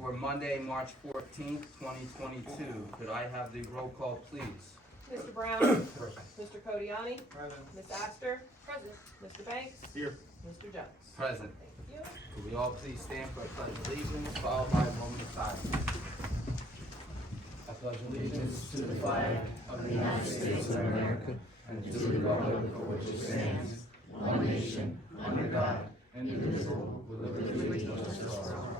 for Monday, March 14th, 2022. Could I have the roll call, please? Mr. Brown. Mr. Codiani. Present. Ms. Astor. Present. Mr. Banks. Here. Mr. Jones. Present. Thank you. Could we all please stand for a pledge of allegiance, followed by a moment of silence? I pledge allegiance to the flag of the United States of America and to the republic for which it stands, one nation, under God, indivisible, with liberty and justice for all.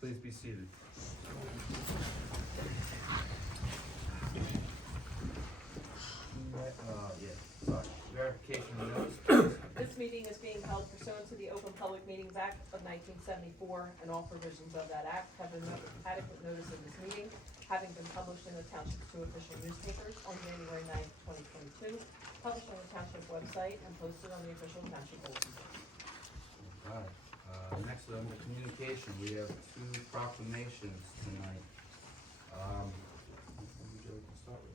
Please be seated. Verification of notice. This meeting is being held pursuant to the Open Public Meetings Act of 1974, and all provisions of that act have been adequate notice of this meeting, having been published in the Township's 2 official newspapers on January 9th, 2022, published on the Township website, and posted on the official Township bulletin. Alright, next on the communication, we have 2 proclamations tonight. Start with.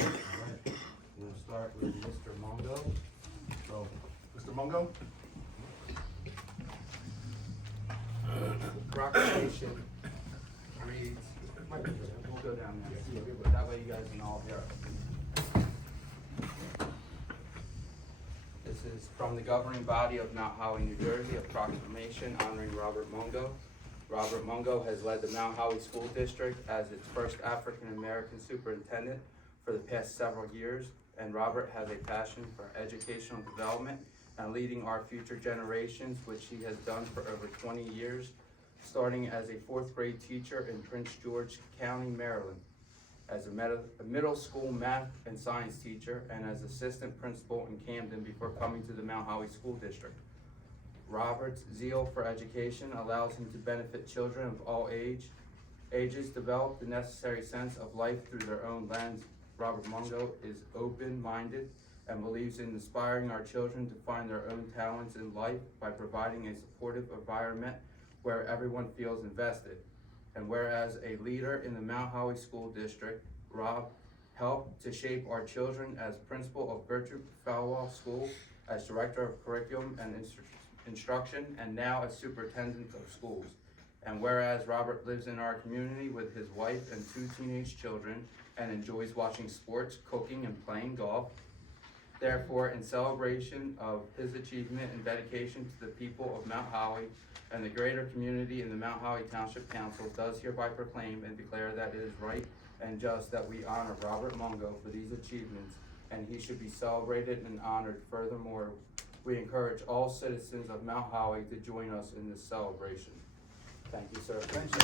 Alright, we'll start with Mr. Mungo. So, Mr. Mungo? Proclamation reads, we'll go down there, that way you guys can all hear it. This is from the governing body of Mount Holly, New Jersey, a proclamation honoring Robert Mungo. Robert Mungo has led the Mount Holly School District as its first African-American superintendent for the past several years, and Robert has a passion for educational development and leading our future generations, which he has done for over 20 years, starting as a 4th grade teacher in Prince George County, Maryland, as a middle school math and science teacher, and as assistant principal in Camden before coming to the Mount Holly School District. Robert's zeal for education allows him to benefit children of all ages, develop the necessary sense of life through their own lens. Robert Mungo is open-minded and believes in inspiring our children to find their own talents in life by providing a supportive environment where everyone feels invested. And whereas a leader in the Mount Holly School District, Rob helped to shape our children as principal of Gertrude Falwell School, as director of curriculum and instruction, and now as superintendent of schools. And whereas Robert lives in our community with his wife and 2 teenage children and enjoys watching sports, cooking, and playing golf. Therefore, in celebration of his achievement and dedication to the people of Mount Holly and the greater community in the Mount Holly Township Council, does hereby proclaim and declare that it is right and just that we honor Robert Mungo for these achievements, and he should be celebrated and honored. Furthermore, we encourage all citizens of Mount Holly to join us in this celebration. Thank you, sir. Thank you.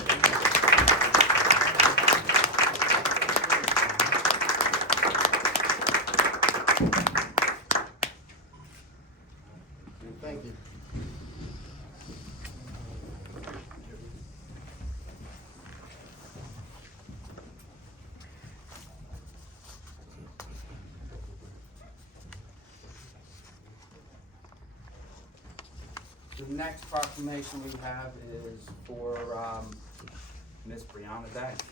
Thank you. The next proclamation we have is for Miss Briana Banks.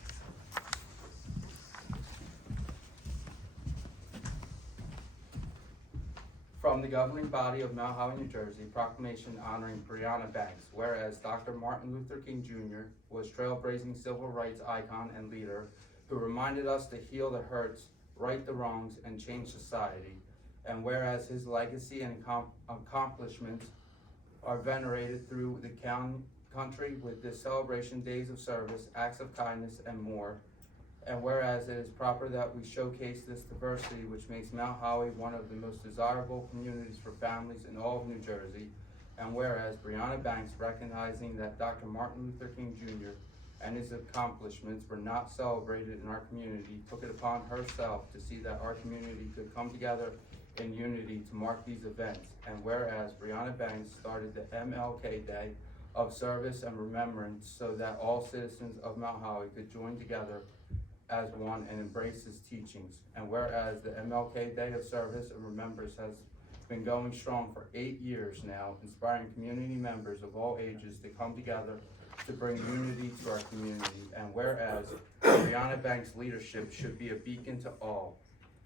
From the governing body of Mount Holly, New Jersey, proclamation honoring Briana Banks. Whereas Dr. Martin Luther King Jr. was trailblazing civil rights icon and leader who reminded us to heal the hurts, right the wrongs, and change society. And whereas his legacy and accomplishments are venerated through the country with this celebration, days of service, acts of kindness, and more. And whereas it is proper that we showcase this diversity, which makes Mount Holly one of the most desirable communities for families in all of New Jersey. And whereas Briana Banks, recognizing that Dr. Martin Luther King Jr. and his accomplishments were not celebrated in our community, took it upon herself to see that our community could come together in unity to mark these events. And whereas Briana Banks started the MLK Day of Service and Remembrance so that all citizens of Mount Holly could join together as one and embrace his teachings. And whereas the MLK Day of Service and Remembrance has been going strong for 8 years now, inspiring community members of all ages to come together to bring unity to our community. And whereas Briana Banks' leadership should be a beacon to all,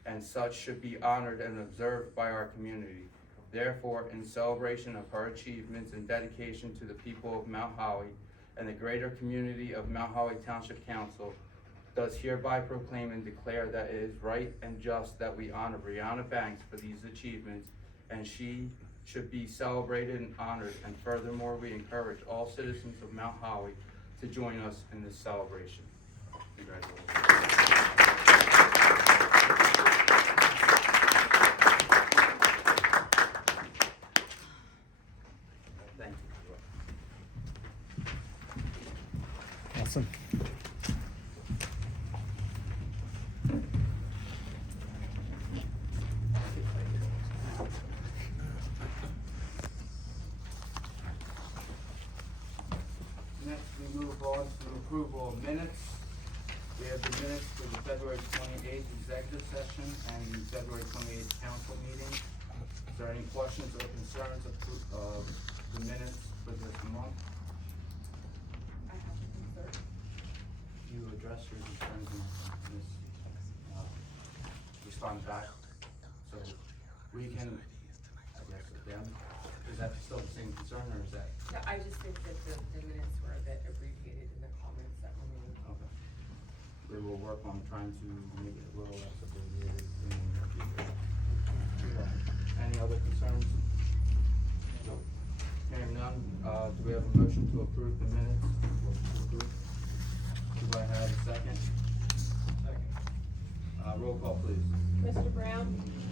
and such should be honored and observed by our community. Therefore, in celebration of her achievements and dedication to the people of Mount Holly and the greater community of Mount Holly Township Council, does hereby proclaim and declare that it is right and just that we honor Briana Banks for these achievements, and she should be celebrated and honored, and furthermore, we encourage all citizens of Mount Holly to join us in this celebration. Congratulations. Thank you. Awesome. Next, we move on to approval of minutes. We have the minutes for the February 28th executive session and the February 28th council meeting. Is there any questions or concerns of the minutes for this month? I have a concern. You address your concerns and this, respond back. So we can, I guess, again, is that still the same concern or is that? No, I just think that the minutes were a bit abbreviated in the comments that were made. Okay. We will work on trying to make it a little less abbreviated in the near future. Any other concerns? No. Hearing none, do we have a motion to approve the minutes? Do I have a second? Second. Roll call, please. Mr. Brown?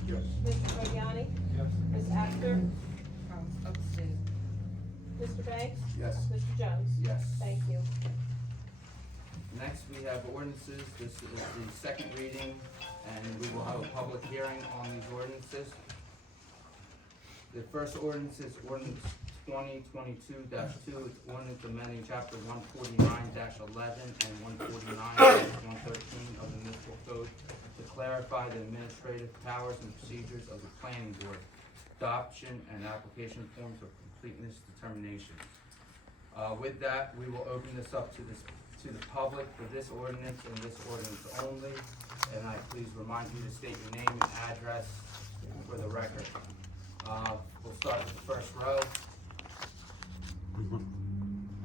Yes. Mr. Trogiani? Yes. Ms. Astor? Abstain. Mr. Banks? Yes. Mr. Jones? Yes. Thank you. Next, we have ordinances. This is the second reading, and we will have a public hearing on these ordinances. The first ordinance is ordinance 2022-2. It's ordinance amending chapter 149-11 and 149-113 of the municipal code to clarify the administrative powers and procedures of the planning board, adoption and application forms of completeness determinations. With that, we will open this up to the public for this ordinance and this ordinance only. And I please remind you to state your name and address for the record. We'll start with the first row.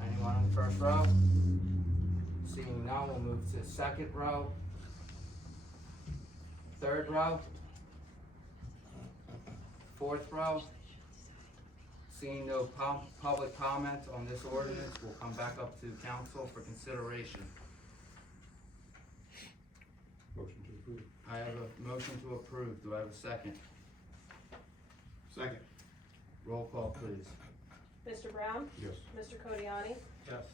Anyone on the first row? Seeing none, we'll move to the second row. Third row. Fourth row. Seeing no public comment on this ordinance, we'll come back up to council for consideration. Motion to approve. I have a motion to approve. Do I have a second? Second. Roll call, please. Mr. Brown? Yes. Mr. Codiani? Yes.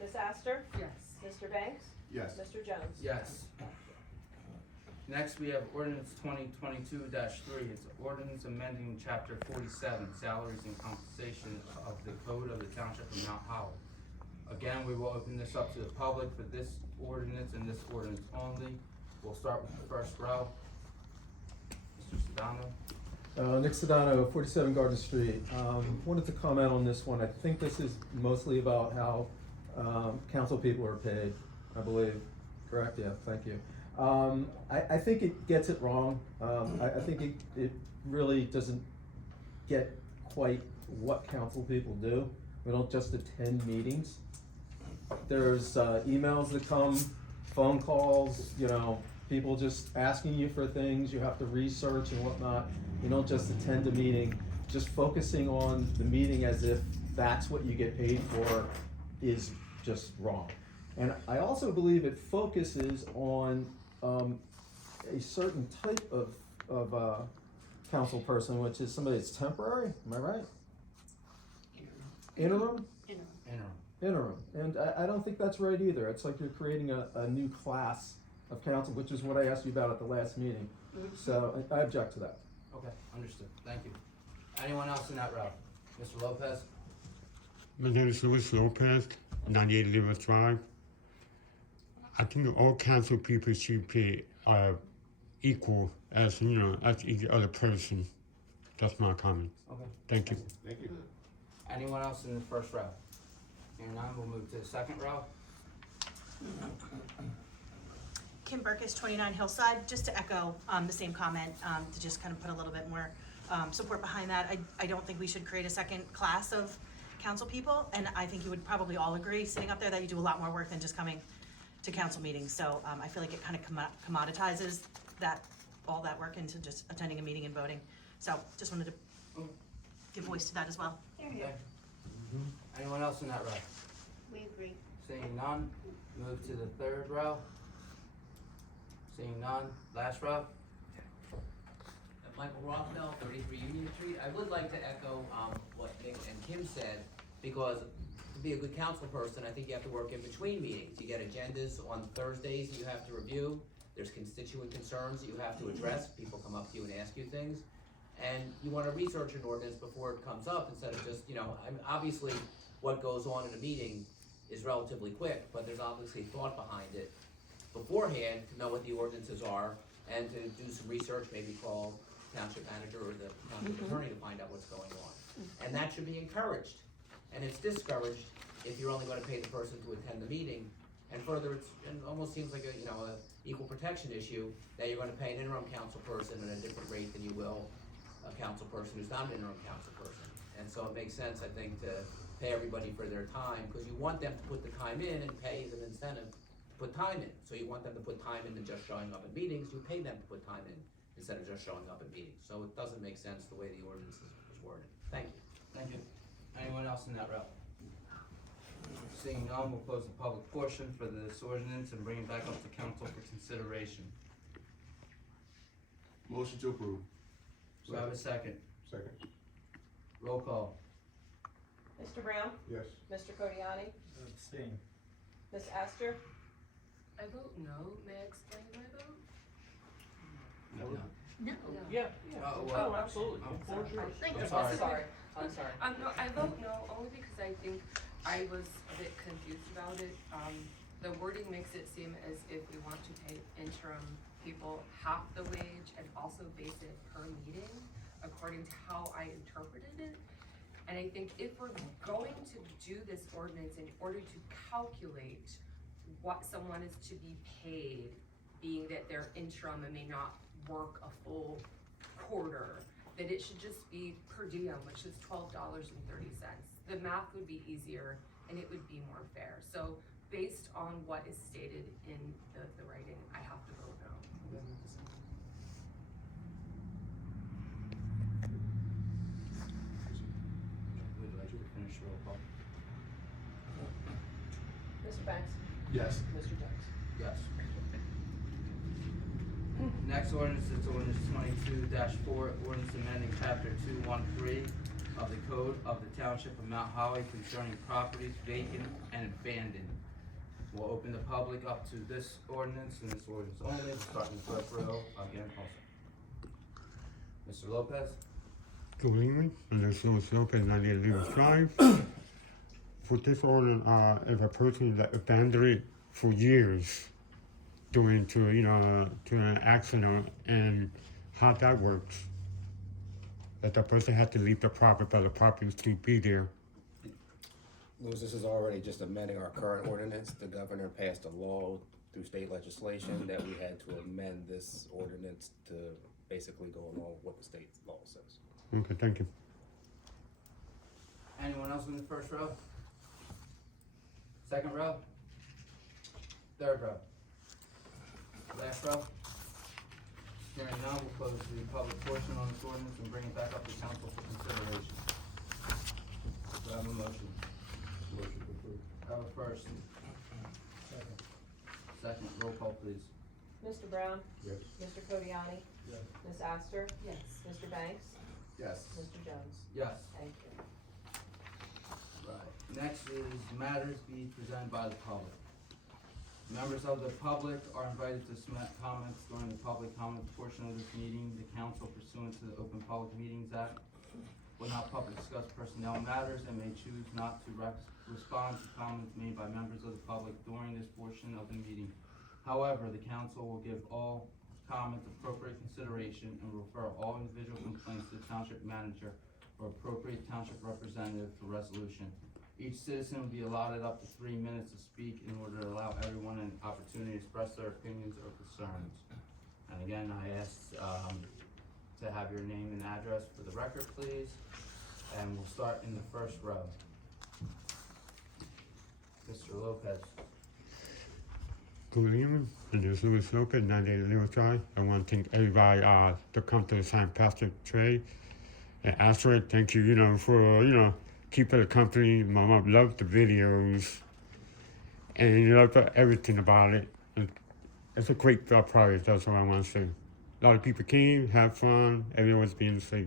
Ms. Astor? Yes. Mr. Banks? Yes. Mr. Jones? Yes. Next, we have ordinance 2022-3. It's ordinance amending chapter 47, salaries and compensation of the code of the Township of Mount Holly. Again, we will open this up to the public for this ordinance and this ordinance only. We'll start with the first row. Mr. Sedano. Nick Sedano, 47 Garden Street. Wanted to comment on this one. I think this is mostly about how council people are paid, I believe. Correct? Yeah, thank you. I think it gets it wrong. I think it really doesn't get quite what council people do. We don't just attend meetings. There's emails that come, phone calls, people just asking you for things. You have to research and whatnot. You don't just attend a meeting. Just focusing on the meeting as if that's what you get paid for is just wrong. And I also believe it focuses on a certain type of council person, which is somebody that's temporary, am I right? Interim? Interim. And I don't think that's right either. It's like you're creating a new class of council, which is what I asked you about at the last meeting. So I object to that. Okay, understood. Thank you. Anyone else in that row? Mr. Lopez? My name is Luis Lopez, 98 River Drive. I think all council people should be equal as as each other person. That's my comment. Okay. Thank you. Thank you. Anyone else in the first row? Hearing none, we'll move to the second row. Kim Burkus, 29 Hillside, just to echo the same comment, to just kind of put a little bit more support behind that. I don't think we should create a second class of council people, and I think you would probably all agree, sitting up there, that you do a lot more work than just coming to council meetings. So I feel like it kind of commoditizes all that work into just attending a meeting and voting. So just wanted to give voice to that as well. Okay. Anyone else in that row? We agree. Seeing none, move to the third row. Seeing none, last row. Michael Rothmel, 33 Union Street. I would like to echo what Nick and Kim said, because to be a good council person, I think you have to work in between meetings. You get agendas on Thursdays you have to review. There's constituent concerns that you have to address. People come up to you and ask you things. And you want to research an ordinance before it comes up instead of just, obviously what goes on in a meeting is relatively quick, but there's obviously thought behind it beforehand to know what the ordinances are and to do some research, maybe call township manager or the township attorney to find out what's going on. And that should be encouraged. And it's discouraged if you're only gonna pay the person to attend the meeting. And further, it almost seems like a equal protection issue that you're gonna pay an interim council person at a different rate than you will a council person who's not an interim council person. And so it makes sense, I think, to pay everybody for their time, because you want them to put the time in and pay as an incentive to put time in. So you want them to put time into just showing up at meetings, you pay them to put time in instead of just showing up at meetings. So it doesn't make sense the way the ordinance is worded. Thank you. Thank you. Anyone else in that row? Seeing none, we'll close the public portion for this ordinance and bring it back up to council for consideration. Motion to approve. Do I have a second? Second. Roll call. Mr. Brown? Yes. Mr. Codiani? Abstain. Ms. Astor? I vote no. May I explain my vote? No. No. Yeah. Oh, well. absolutely. Thank I'm you. sorry. I'm sorry. No, I vote no only because I think I was a bit confused about it. The wording makes it seem as if we want to pay interim people half the wage and also base it per meeting, according to how I interpreted it. And I think if we're going to do this ordinance in order to calculate what someone is to be paid, being that they're interim and may not work a full quarter, that it should just be per diem, which is $12.30. The math would be easier and it would be more fair. So based on what is stated in the writing, I have to vote no. Would you like to finish roll call? Mr. Banks? Yes. Mr. Jones? Yes. Next ordinance is ordinance 22-4, ordinance amending chapter 213 of the code of the township of Mount Holly concerning properties vacant and abandoned. We'll open the public up to this ordinance and this ordinance only. We'll start in the first row again also. Mr. Lopez? Good evening, and this is Lopez, 98 Lewis Drive. For this order, if a person that abandoned it for years, due to an accident, and how that works, that the person had to leave the property, but the property will still be there. Louis, this is already just amending our current ordinance. The governor passed a law through state legislation that we had to amend this ordinance to basically go along with what the state law says. Okay, thank you. Anyone else in the first row? Second row? Third row? Last row? Hearing none, we'll close the public portion on this ordinance and bring it back up to council for consideration. Do I have a motion? Motion to approve. I have a first. Second, roll call please. Mr. Brown? Yes. Mr. Codiani? Yes. Ms. Astor? Yes. Mr. Banks? Yes. Mr. Jones? Yes. Thank you. Right. Next is matters be presented by the public. Members of the public are invited to submit comments during the public comment portion of this meeting. The council pursuant to the Open Public Meetings Act will not publicly discuss personnel matters and may choose not to respond to comments made by members of the public during this portion of the meeting. However, the council will give all comments appropriate consideration and refer all individual complaints to the township manager or appropriate township representative for resolution. Each citizen will be allotted up to 3 minutes to speak in order to allow everyone an opportunity to express their opinions or concerns. And again, I ask to have your name and address for the record, please. And we'll start in the first row. Mr. Lopez. Good evening, and this is Louis Lopez, 98 Lewis Drive. I want to thank everybody to come to the St. Patrick Trade. And Astrid, thank you, for, keeping the company. My mom loved the videos, and loved everything about it. It's a great project, that's what I want to say. A lot of people came, had fun, everyone's being safe.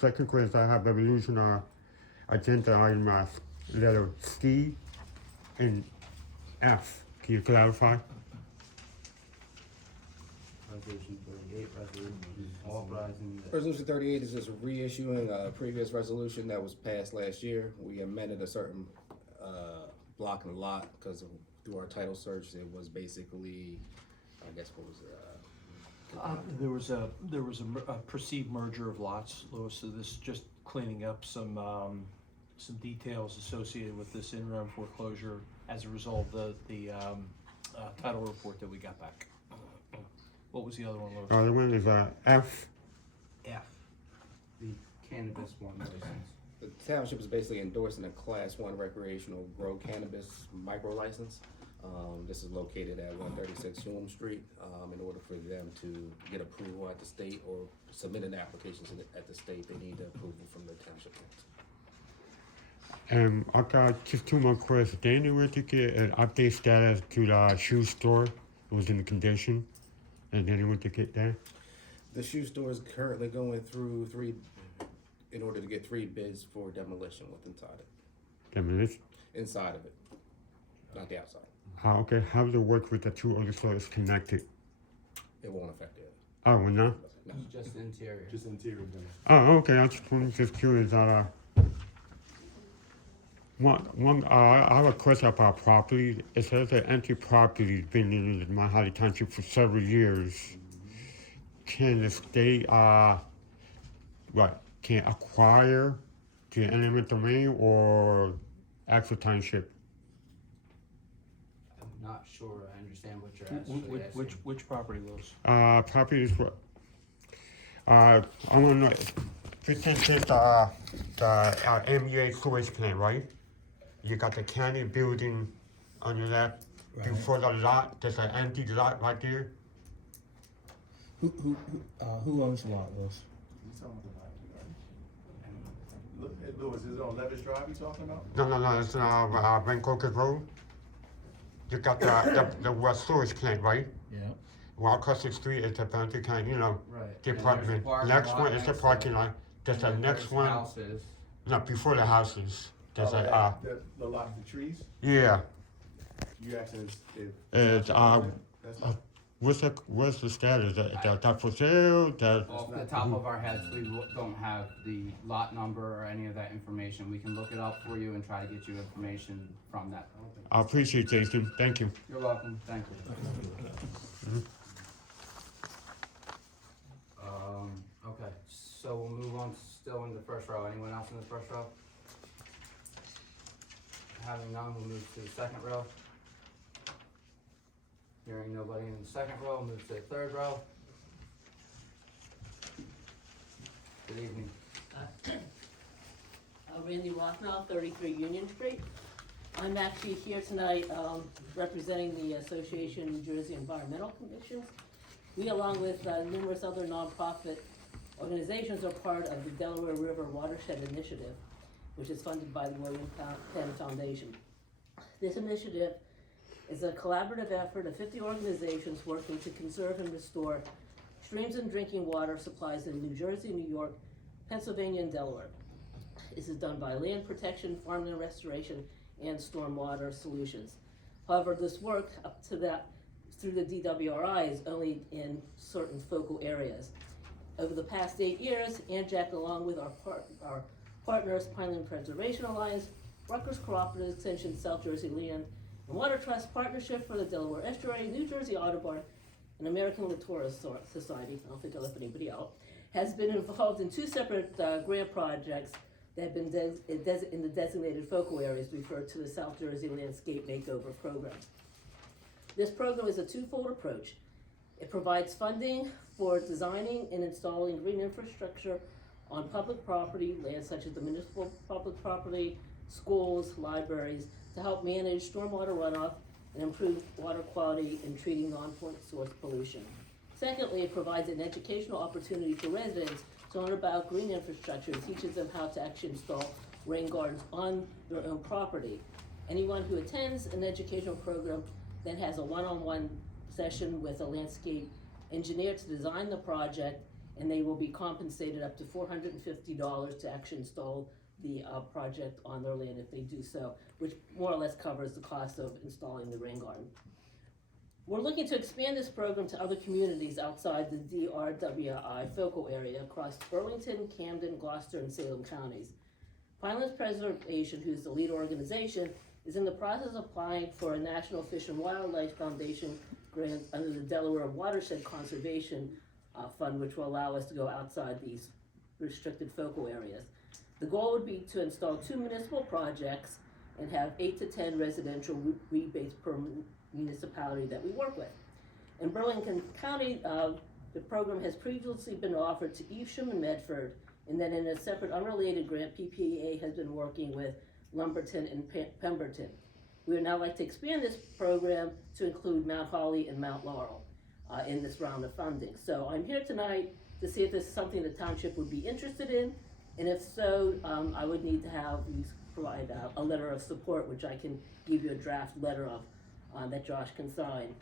Second question, I have resolution agenda item letter C and F. Can you clarify? Resolution 38, resolution authorizing the Resolution 38 is just reissuing a previous resolution that was passed last year. We amended a certain block and lot because through our title search, it was basically, I guess, what was it? There was a perceived merger of lots, Louis, so this is just cleaning up some details associated with this in-rem foreclosure as a result of the title report that we got back. What was the other one, Louis? The other one is F. F. the cannabis one license. The township is basically endorsing a Class 1 recreational grow cannabis micro license. This is located at 136 Hume Street. In order for them to get approval at the state or submit an application at the state, they need approval from the township. I got just 2 more questions. Did anyone to get an update status to the shoe store? It was in the condition. And anyone to get that? The shoe store is currently going through in order to get 3 bids for demolition with inside it. Demolition? Inside of it, not the outside. How does it work with the 2 other stores connected? It won't affect it. Oh, well, no? No. It's just interior. Just interior damage. Oh, okay. I just curious. I have a question about property. It says that empty property has been in my Holly Township for several years. Can the state, can acquire the eminent domain or actual township? I'm not sure I understand what you're asking. Which property, Louis? Property is what? I want to know. 15 is the MUA sewage plant, right? You got the county building on your left. Right. Before the lot, there's an empty lot right there. Who owns the lot, Louis? You talking about the Look, Louis, is it on Levis Drive you talking about? No, it's Vancouver Road. You got the sewage plant, right? Yeah. Well, across the street is the Bounty County, Right. department. And there's a parking Next lot one is the next to parking it. lot. There's the And then next there's one. houses. No, before the houses. There's The lot, the trees? yeah. You asking if? It's That's not, what's the status? That for sale? That Off the top of our heads, we don't have the lot number or any of that information. We can look it up for you and try to get you information from that. I appreciate Jason. Thank you. You're welcome, thank you. Okay, so we'll move on, still in the first row. Anyone else in the first row? Having none, we'll move to the second row. Hearing nobody in the second row, we'll move to the third row. Good evening. Randy Rothmel, 33 Union Street. I'm actually here tonight representing the Association of New Jersey Environmental Commissions. We, along with numerous other nonprofit organizations, are part of the Delaware River Watershed Initiative, which is funded by the William Penn Foundation. This initiative is a collaborative effort of 50 organizations working to conserve and restore streams and drinking water supplies in New Jersey, New York, Pennsylvania, and Delaware. This is done by land protection, farmland restoration, and stormwater solutions. However, this work up to that through the DWRI is only in certain focal areas. Over the past 8 years, ANJAC, along with our partners, Pineland Preservation Alliance, Rutgers Cooperative Extension, South Jersey Land and Water Trust Partnership for the Delaware Estuary, New Jersey Audubon, and American Littoral Society, I don't think I left anybody out, has been involved in 2 separate grant projects that have been in the designated focal areas referred to as South Jersey Landscape Makeover Program. This program is a twofold approach. It provides funding for designing and installing green infrastructure on public property, land such as the municipal public property, schools, libraries, to help manage stormwater runoff and improve water quality and treating non-point source pollution. Secondly, it provides an educational opportunity for residents to learn about green infrastructure and teaches them how to actually install rain gardens on their own property. Anyone who attends an educational program then has a one-on-one session with a landscape engineer to design the project, and they will be compensated up to $450 to actually install the project on their land if they do so, which more or less covers the cost of installing the rain garden. We're looking to expand this program to other communities outside the DRWI focal area across Burlington, Camden, Gloucester, and Salem counties. Pinelands Preservation, who's the lead organization, is in the process of applying for a National Fish and Wildlife Foundation grant under the Delaware Watershed Conservation Fund, which will allow us to go outside these restricted focal areas. The goal would be to install 2 municipal projects and have 8 to 10 residential rebates per municipality that we work with. In Burlington County, the program has previously been offered to Evesham and Medford, and then in a separate unrelated grant, PPA has been working with Lumberton and Pemberton. We would now like to expand this program to include Mount Holly and Mount Laurel in this round of funding. So I'm here tonight to see if this is something the township would be interested in, and if so, I would need to have you provide a letter of support, which I can give you a draft letter of that Josh can sign.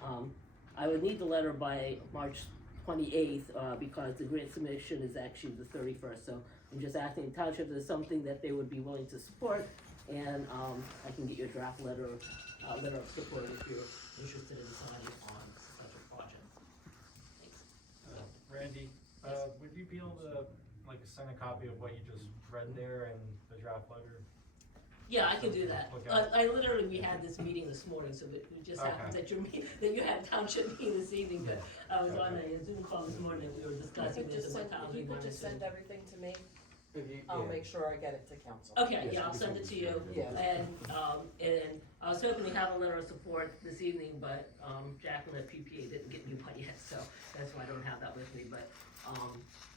I would need the letter by March 28th because the grant submission is actually the 31st. So I'm just asking the township if there's something that they would be willing to support, and I can get you a draft letter of support if you're interested in signing on such a project. Thanks. Randy, would you be able to send a copy of what you just read there and the draft letter? Yeah, I can do that. Okay. We had this meeting this morning, so it just happened that that you had a township meeting this evening, but I was on a Zoom call this morning and we were discussing this and what towns If we you could wanted just to. send everything to me, If you, I'll yeah. make sure I get it to council. Okay, yeah, I'll send it to you. Yeah. And I was hoping to have a letter of support this evening, but, Jacqueline at PPA didn't get me one yet, so that's why I don't have that with me, but,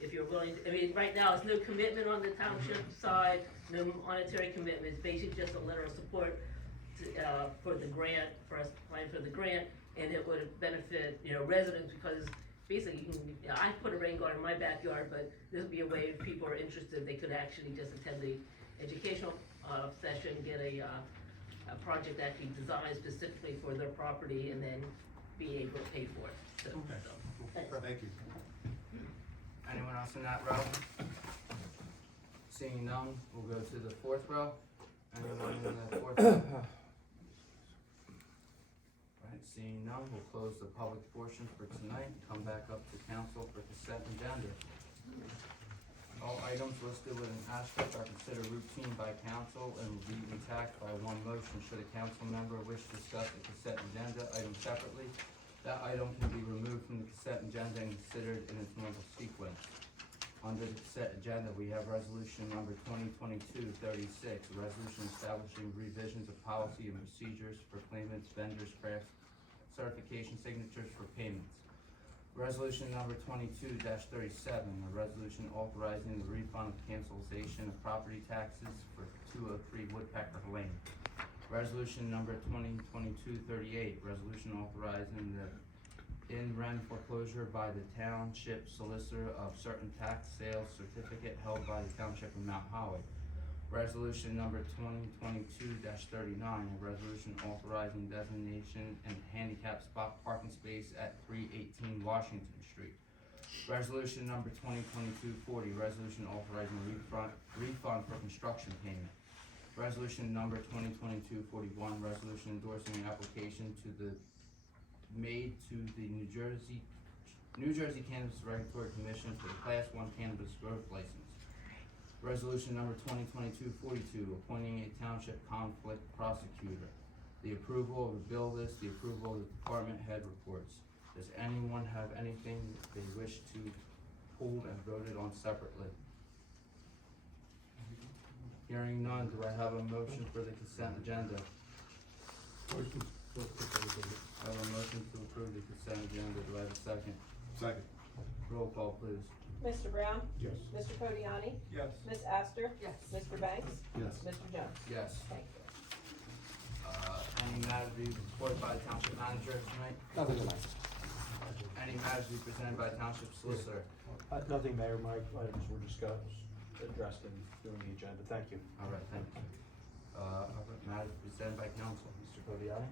if you're willing, right now, it's no commitment on the township side, no monetary commitment, it's basically just a letter of support to, for the grant, for us applying for the grant, and it would benefit, residents, because basically, I put a rain garden in my backyard, but this would be a way if people are interested, they could actually just attend the educational session, get a project actually designed specifically for their property, and then be able to pay for it. So, thanks. Thank you. Anyone else in that row? Seeing none, we'll go to the 4th row. Anyone in the 4th row? Alright, seeing none, we'll close the public portion for tonight and come back up to council for consent agenda. All items listed with an asterisk are considered routine by council and will be intact by one motion. Should a council member wish to discuss the consent agenda item separately, that item can be removed from the consent agenda and considered in its normal sequence. Under the consent agenda, we have resolution number 2022-36, a resolution establishing revisions of policy and procedures for claimants, vendors, craft certification signatures for payments. Resolution number 22-37, a resolution authorizing the refund of cancellation of property taxes for 203 Woodpecker Lane. Resolution number 2022-38, resolution authorizing the in-rem foreclosure by the township solicitor of certain tax sales certificate held by the township of Mount Holly. Resolution number 2022-39, a resolution authorizing designation and handicap spot parking space at 318 Washington Street. Resolution number 2022-40, resolution authorizing refund for construction payment. Resolution number 2022-41, resolution endorsing an application made to the New Jersey Cannabis Regulatory Commission for the Class 1 cannabis growth license. Resolution number 2022-42, appointing a township conflict prosecutor. The approval of the bill list, the approval of the department head reports. Does anyone have anything they wish to hold and voted on separately? Hearing none, do I have a motion for the consent agenda? I have a motion to approve the consent agenda, do I have a second? Second. Roll call, please. Mr. Brown? Yes. Mr. Codiani? Yes. Ms. Astor? Yes. Mr. Banks? Yes. Mr. Jones? Yes. Thank you. Any matters to be reported by the township manager tonight? Nothing tonight. Any matters to be presented by the township solicitor? Nothing, Mayor, my items were addressed during the agenda, thank you. All right, thank you. Matters presented by council, Mr. Codiani?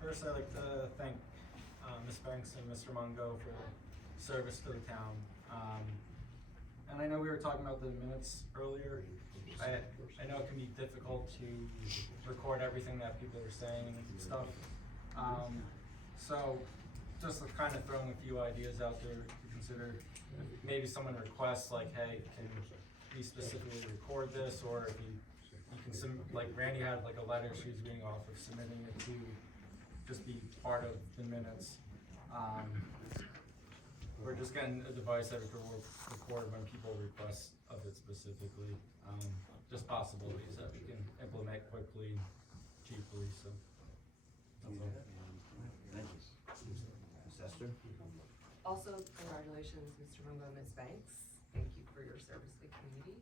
First I'd like to thank, Ms. Banks and Mr. Mungo for their service to the town. And I know we were talking about the minutes earlier. I know it can be difficult to record everything that people are saying and stuff. So just kind of throwing a few ideas out there to consider. If maybe someone requests like, hey, can we specifically record this, or if you can, like Randy had like a letter she was reading off of, submitting it to just be part of the minutes. We're just getting a device that we can record when people request of it specifically. Just possibilities that we can implement quickly, cheaply, so. That's all. Thank you. Ms. Esther? Also, congratulations, Mr. Mungo and Ms. Banks. Thank you for your service to the community.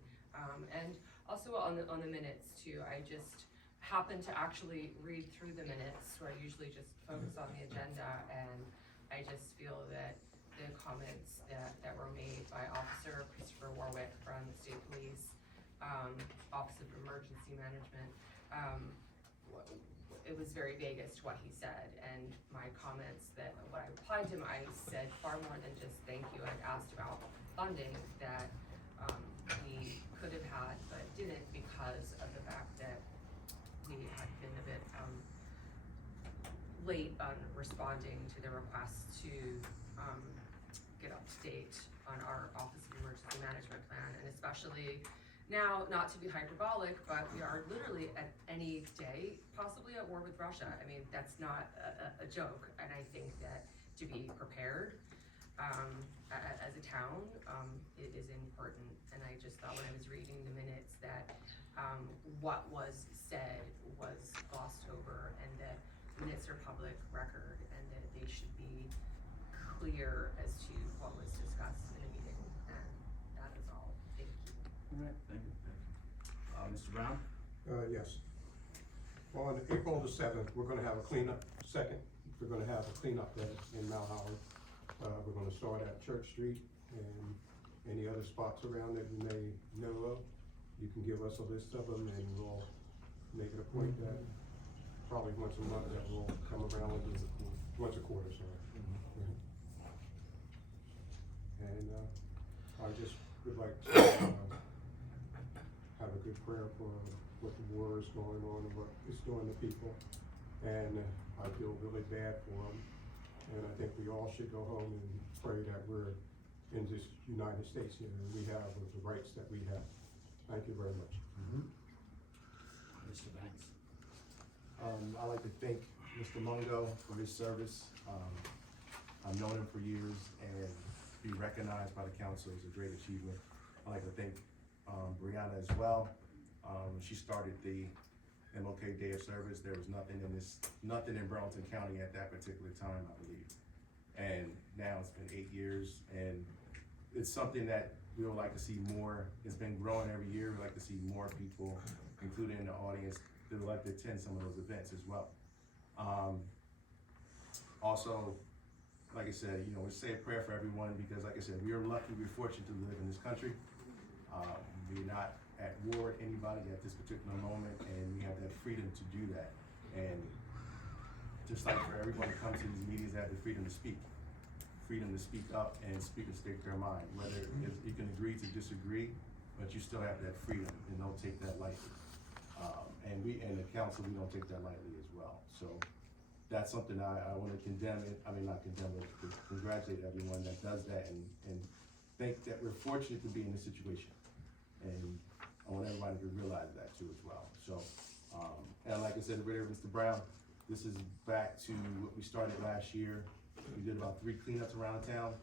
And also on the minutes too, I just happened to actually read through the minutes, where I usually just focus on the agenda, and I just feel that the comments that were made by Officer Christopher Warwick from the State Police, Office of Emergency Management, it was very vague as to what he said, and my comments that when I replied to him, I said far more than just thank you. I asked about funding that we could have had but didn't, because of the fact that we had been a bit late on responding to the request to get up to date on our Office of Emergency Management plan, and especially now, not to be hyperbolic, but we are literally at any day possibly at war with Russia. I mean, that's not a joke, and I think that to be prepared as a town, it is important. And I just thought when I was reading the minutes that what was said was glossed over, and that minutes are public record, and that they should be clear as to what was discussed in a meeting, and that is all. Thank you. All right, thank you. Mr. Brown? Yes. On April the 7th, we're gonna have a cleanup, we're gonna have a cleanup day in Mount Howard. We're gonna start at Church Street and any other spots around that you may know of. You can give us a list of them, and we'll make it a point that probably once a month that we'll come around and do it, once a quarter, sorry. And I just would like to have a good prayer for what the war is going on and what it's doing to people. And I feel really bad for them. And I think we all should go home and pray that we're in this United States here, and we have the rights that we have. Thank you very much. Mr. Banks? I'd like to thank Mr. Mungo for his service. I've known him for years, and to be recognized by the council is a great achievement. I'd like to thank Briana as well. She started the MLK Day of Service. There was nothing in Burlington County at that particular time, I believe. And now it's been 8 years, and it's something that we would like to see more. It's been growing every year. We'd like to see more people, including in the audience, that would like to attend some of those events as well. Also, like I said, we say a prayer for everyone, because like I said, we are lucky, we're fortunate to live in this country. We're not at war with anybody at this particular moment, and we have that freedom to do that. And just like for everyone who comes to these meetings, they have the freedom to speak up and speak and state their mind. Whether you can agree to disagree, but you still have that freedom, and don't take that lightly. And we, and the council, we don't take that lightly as well. So that's something I want to condemn it. I mean, not condemn it, but congratulate everyone that does that, and think that we're fortunate to be in this situation. And I want everybody to realize that too as well. So, and like I said, Mr. Brown, this is back to what we started last year. We did about 3 cleanups around town.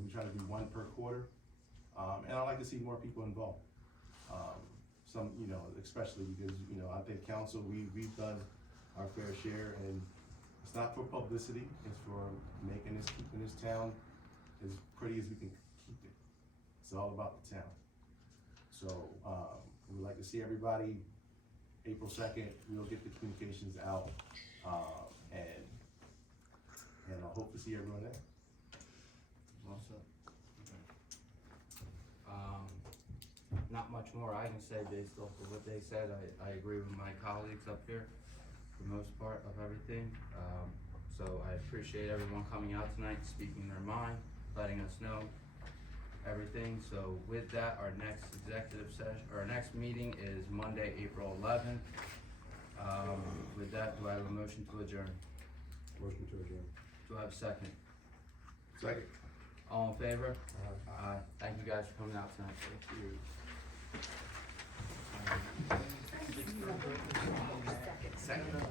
We try to do 1 per quarter. And I'd like to see more people involved. some, you know, especially because, you know, I think council, we've done our fair share, and it's not for publicity, it's for keeping this town as pretty as we can keep it. It's all about the town. So, we'd like to see everybody, April 2nd, we'll get the communications out, and I hope to see everyone there. Also, not much more I can say based off of what they said. I agree with my colleagues up here for the most part of everything. So I appreciate everyone coming out tonight, speaking their mind, letting us know everything. So with that, our next executive session, or our next meeting is Monday, April 11th. With that, do I have a motion to adjourn? Motion to adjourn. Do I have a second? Second. All in favor? Aye. Thank you guys for coming out tonight. Thank you. Second.